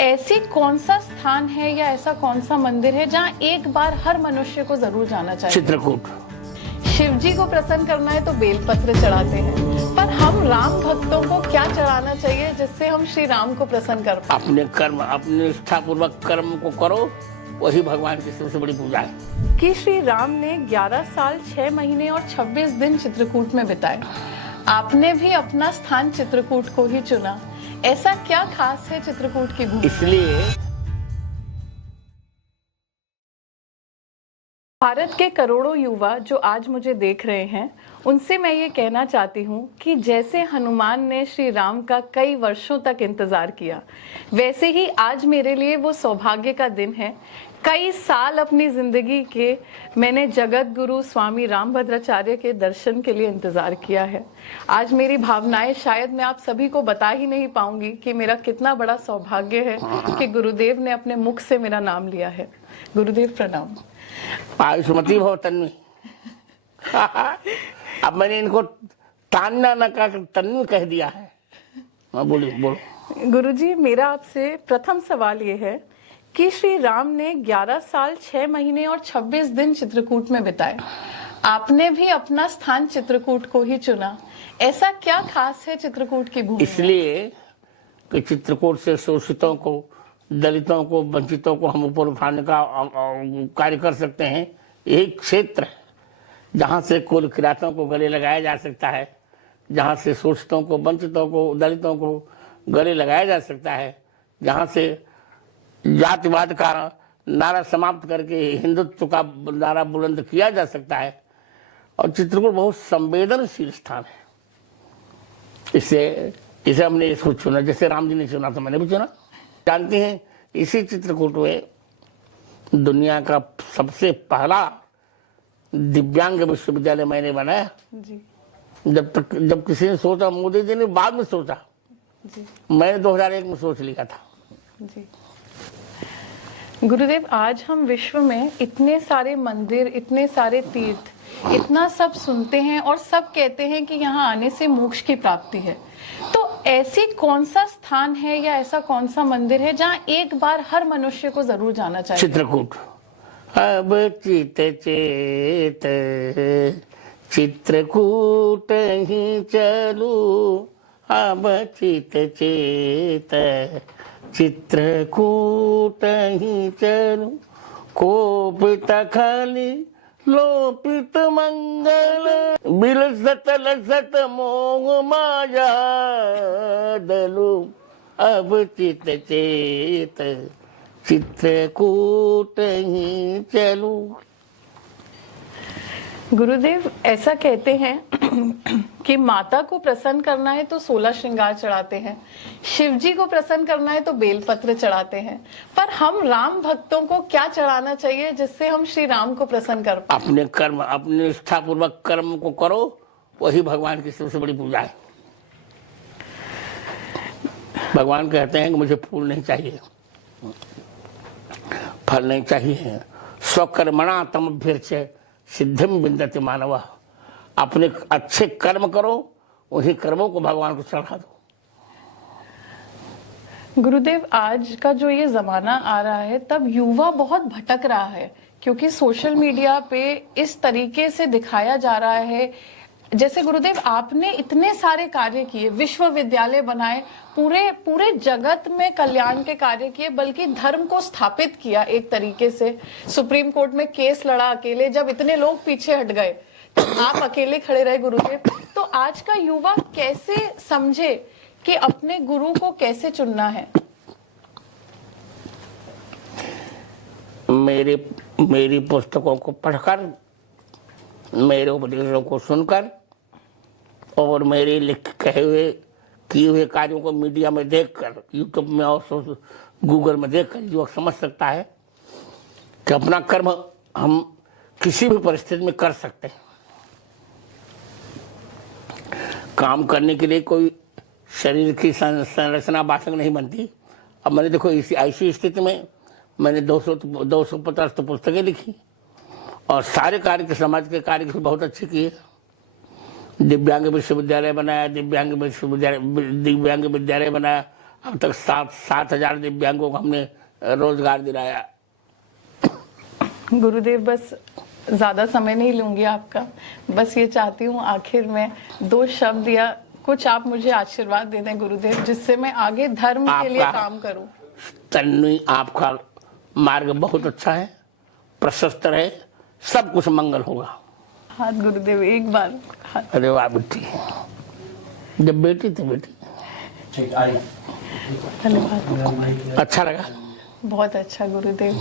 ऐसी कौन सा स्थान है या ऐसा कौन सा मंदिर है जहाँ एक बार हर मनुष्य को जरूर जाना चाहिए? चित्रकूट। शिव जी को प्रसन्न करना है तो बेलपत्र चढ़ाते हैं, पर हम राम भक्तों को क्या चढ़ाना चाहिए जिससे हम श्री राम को प्रसन्न कर पाए? अपने कर्म, अपने निष्ठा पूर्वक कर्म को करो, वही भगवान की सबसे बड़ी पूजा है। कि श्री राम ने 11 साल 6 महीने और 26 दिन चित्रकूट में बिताए। आपने भी अपना स्थान चित्रकूट को ही चुना। ऐसा क्या खास है चित्रकूट की भूमि? इसलिए भारत के करोड़ों युवा जो आज मुझे देख रहे हैं, उनसे मैं ये कहना चाहती हूँ कि जैसे हनुमान ने श्री राम का कई वर्षों तक इंतजार किया, वैसे ही आज मेरे लिए वो सौभाग्य का दिन है। कई साल अपनी जिंदगी के मैंने जगत गुरु स्वामी रामभद्राचार्य के दर्शन के लिए इंतजार किया है। आज मेरी भावनाएं शायद मैं आप सभी को बता ही नहीं पाऊंगी कि मेरा कितना बड़ा सौभाग्य है कि गुरुदेव ने अपने मुख से मेरा नाम लिया है। गुरुदेव प्रणाम। आयुष्मती भव तन्वी। अब मैंने इनको तान्ना न कर तन्वी कह दिया है। बोलो। गुरुजी, मेरा आपसे प्रथम सवाल ये है कि श्री राम ने 11 साल 6 महीने और 26 दिन चित्रकूट में बिताए। आपने भी अपना स्थान चित्रकूट को ही चुना। ऐसा क्या खास है चित्रकूट की भूमि? इसलिए कि चित्रकूट से शोषितों को, दलितों को, वंचितों को हम ऊपर उठाने का कार्य कर सकते हैं। एक क्षेत्र है जहाँ से कुल किरातों को गले लगाया जा सकता है, जहाँ से शोषितों को, वंचितों को, दलितों को गले लगाया जा सकता है, जहाँ से जातिवाद का नारा समाप्त करके हिंदुत्व का नारा बुलंद किया जा सकता है। और चित्रकूट बहुत संवेदनशील स्थान है। इसे हमने इसको चुना, जैसे राम जी ने चुना तो मैंने भी चुना। जानती हैं, इसी चित्रकूट में दुनिया का सबसे पहला दिव्यांग विश्वविद्यालय मैंने बनाया जी। जब किसी ने सोचा, मोदी जी ने बाद में सोचा जी। मैंने 2001 में सोच लिया था। जी। गुरुदेव, आज हम विश्व में इतने सारे मंदिर, इतने सारे तीर्थ, इतना सब सुनते हैं और सब कहते हैं कि यहाँ आने से मोक्ष की प्राप्ति है। तो ऐसी कौन सा स्थान है या ऐसा कौन सा मंदिर है जहाँ एक बार हर मनुष्य को जरूर जाना चाहिए? चित्रकूट। अब चित चेत चित्रकूट ही चलू, अब चित चेत चित्रकूट ही चलू, कोपित खाली लोपित मंगल, बिलसत लसत मोह माया दलू, अब चित चेत चित्रकूट ही चलू। गुरुदेव, ऐसा कहते हैं कि माता को प्रसन्न करना है तो 16 श्रृंगार चढ़ाते हैं, शिव जी को प्रसन्न करना है तो बेलपत्र चढ़ाते हैं, पर हम राम भक्तों को क्या चढ़ाना चाहिए जिससे हम श्री राम को प्रसन्न कर पाए? अपने कर्म, अपने निष्ठा पूर्वक कर्म को करो, वही भगवान की सबसे बड़ी पूजा है। भगवान कहते हैं कि मुझे फूल नहीं चाहिए, फल नहीं चाहिए, स्वकर्मणा तमभ्यर्च्य सिद्धिम विन्दति मानव। अपने अच्छे कर्म करो, उन्हीं कर्मों को भगवान को चढ़ा दो। गुरुदेव, आज का जो ये जमाना आ रहा है, तब युवा बहुत भटक रहा है, क्योंकि सोशल मीडिया पे इस तरीके से दिखाया जा रहा है। जैसे गुरुदेव, आपने इतने सारे कार्य किए, विश्वविद्यालय बनाए, पूरे जगत में कल्याण के कार्य किए, बल्कि धर्म को स्थापित किया एक तरीके से। सुप्रीम कोर्ट में केस लड़ा अकेले, जब इतने लोग पीछे हट गए तो आप अकेले खड़े रहे गुरुदेव। तो आज का युवा कैसे समझे कि अपने गुरु को कैसे चुनना है? मेरी पुस्तकों को पढ़कर, मेरे उपदेशों को सुनकर और मेरे किए हुए कार्यों को मीडिया में देखकर, यूट्यूब में और गूगल में देखकर युवक समझ सकता है कि अपना कर्म हम किसी भी परिस्थिति में कर सकते हैं। काम करने के लिए कोई शरीर की संरचना आवश्यक नहीं बनती। अब मैंने देखो ऐसी स्थिति में मैंने 250 तो पुस्तकें लिखी और सारे कार्य के, समाज के कार्य बहुत अच्छे किए। दिव्यांग विश्वविद्यालय बनाया, दिव्यांग विद्यालय बनाया, अब तक 7,000 दिव्यांगों को हमने रोजगार दिलाया। गुरुदेव बस ज्यादा समय नहीं लूंगी आपका, बस ये चाहती हूँ आखिर में 2 शब्द या कुछ आप मुझे आशीर्वाद दे दें गुरुदेव, जिससे मैं आगे धर्म के लिए काम करूं। तन्वी, आपका मार्ग बहुत अच्छा है, प्रशस्त रहे, सब कुछ मंगल होगा। हाथ गुरुदेव एक बार हाथ। अरे वाह बेटी, जब बेटी थी बेटी। धन्यवाद, अच्छा लगा, बहुत अच्छा गुरुदेव।